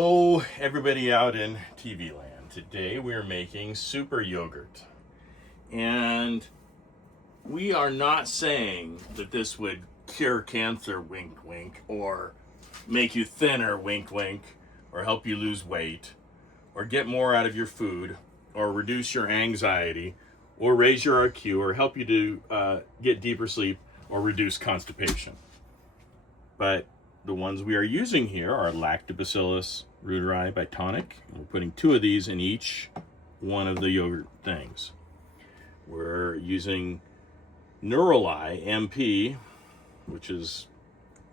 Hello, everybody out in TV land. Today we are making super yogurt. And we are not saying that this would cure cancer, wink wink, or make you thinner, wink wink, or help you lose weight, or get more out of your food, or reduce your anxiety, or raise your IQ, or help you to get deeper sleep, or reduce constipation. But the ones we are using here are Lactobacillus reuteri by Tonic. We're putting 2 of these in each one of the yogurt things. We're using Neurali MP, which is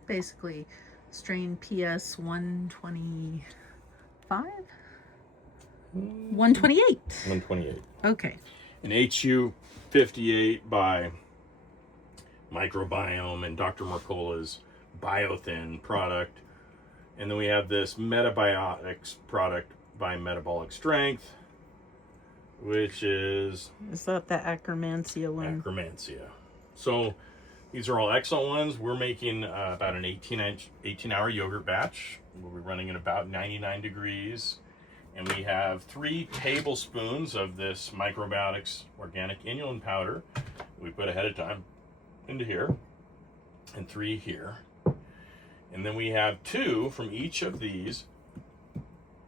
basically strain PS 125? 128. 128. Okay. An HU 58 by Microbiome and Dr. Mercola's Biothin product. And then we have this Metabiotics product by Metabolic Strength, which is that the Akkermansia one? Akkermansia. So these are all excellent ones. We're making about an 18-hour yogurt batch. We'll be running at about 99 degrees. And we have 3 tablespoons of this Microbiotics organic inulin powder we put ahead of time into here, and 3 here. And then we have 2 from each of these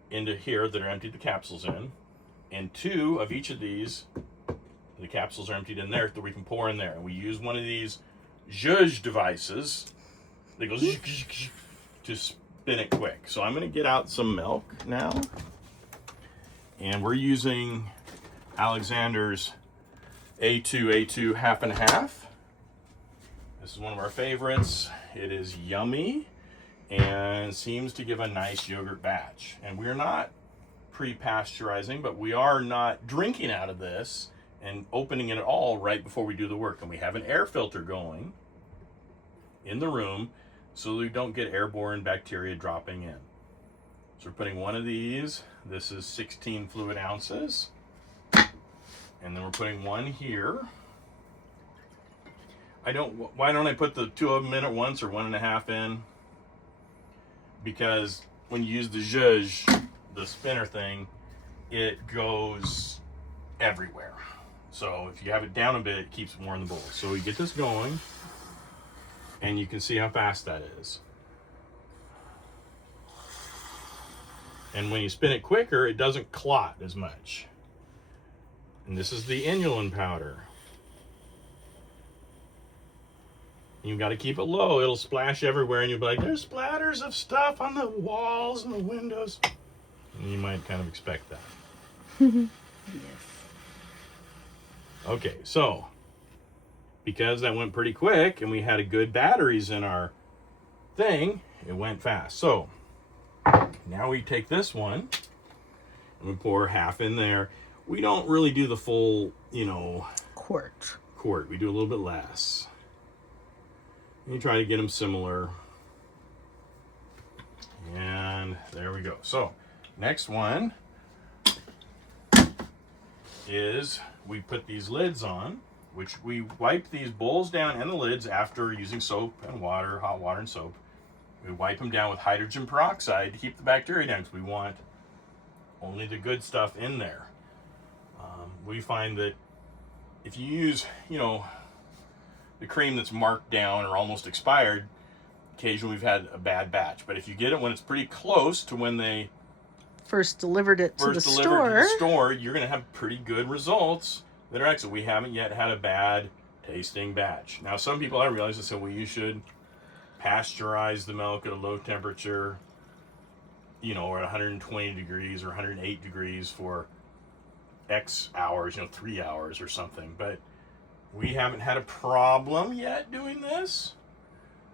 into here that are emptied the capsules in, and 2 of each of these, the capsules are emptied in there that we can pour in there. And we use one of these zhuzh devices that goes to spin it quick. So I'm going to get out some milk now, and we're using Alexander's A2 half and half. This is one of our favorites. It is yummy and seems to give a nice yogurt batch. And we're not pre-pasteurizing, but we are not drinking out of this and opening it at all right before we do the work. And we have an air filter going in the room so we don't get airborne bacteria dropping in. So we're putting one of these. This is 16 fluid ounces. And then we're putting one here. Why don't I put the 2 of them in at once, or 1.5 in? Because when you use the zhuzh, the spinner thing, it goes everywhere. So if you have it down a bit, it keeps it more in the bowl. So we get this going, and you can see how fast that is. And when you spin it quicker, it doesn't clot as much. And this is the inulin powder. You've got to keep it low. It'll splash everywhere, and you'll be like, there's splatters of stuff on the walls and the windows. And you might kind of expect that. Yes. Okay, so because that went pretty quick and we had a good batteries in our thing, it went fast. So now we take this one and we pour half in there. We don't really do the full, Quart. We do a little bit less. And you try to get them similar. And there we go. So next one is we put these lids on, which we wipe these bowls down and the lids after using soap and water, hot water and soap. We wipe them down with hydrogen peroxide to keep the bacteria down, because we want only the good stuff in there. We find that if you use, the cream that's marked down or almost expired, occasionally we've had a bad batch. But if you get it when it's pretty close to when they First delivered it to the store, you're going to have pretty good results that are excellent. We haven't yet had a bad tasting batch. Now, some people, I realize, they say, well, you should pasteurize the milk at a low temperature, or at 120 degrees or 108 degrees for X hours, 3 hours or something. But we haven't had a problem yet doing this.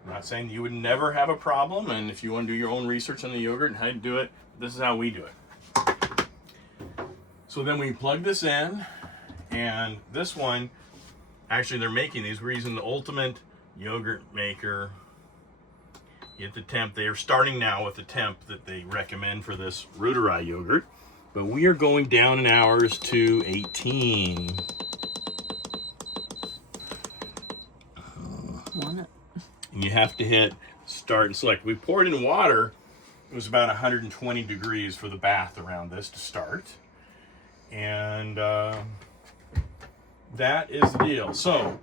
I'm not saying you would never have a problem, and if you want to do your own research on the yogurt and how to do it, this is how we do it. So then we plug this in, and this one, actually they're making these. We're using the Ultimate Yogurt Maker. Get the temp. They are starting now with the temp that they recommend for this reuteri yogurt, but we are going down in hours to 18. Want it? And you have to hit start and select. We poured in water it was about 120 degrees for the bath around this to start. And that is the deal. So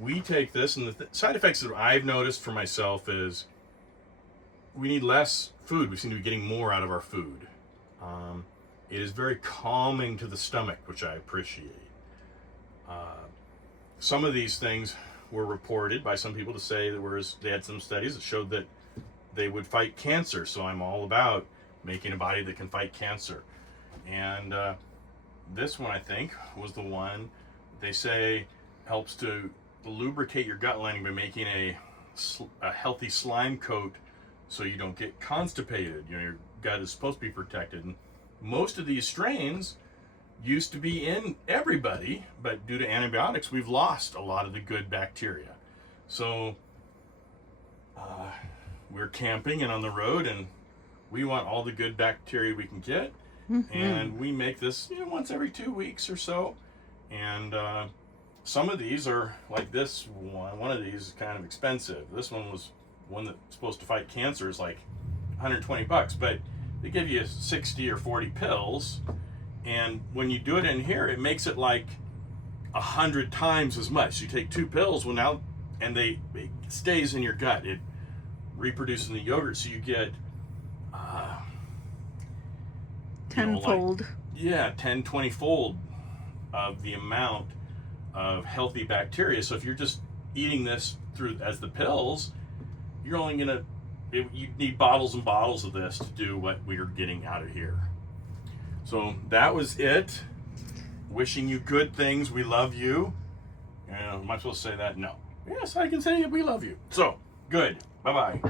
we take this, and the side effects that I've noticed for myself is we need less food. We seem to be getting more out of our food. It is very calming to the stomach, which I appreciate. Some of these things were reported by some people to say that they had some studies that showed that they would fight cancer. So I'm all about making a body that can fight cancer. And this one, I think, was the one they say helps to lubricate your gut lining by making a healthy slime coat so you don't get constipated. You know, your gut is supposed to be protected. And most of these strains used to be in everybody, but due to antibiotics, we've lost a lot of the good bacteria. So we're camping and on the road, and we want all the good bacteria we can get. And we make this, you know, once every 2 weeks or so. And some of these are like this one. One of these is kind of expensive. This one was one that's supposed to fight cancer, is like $120, but they give you 60 or 40 pills. And when you do it in here, it makes it like 100 times as much. You take 2 pills, well now, and it stays in your gut. It reproduces in the yogurt, so you get tenfold. 10, 20-fold of the amount of healthy bacteria. So if you're just eating this through as the pills, you're only you need bottles and bottles of this to do what we're getting out of here. So that was it. Wishing you good things. We love you. Am I supposed to say that? No. Yes, I can say we love you. So, good. Bye-bye.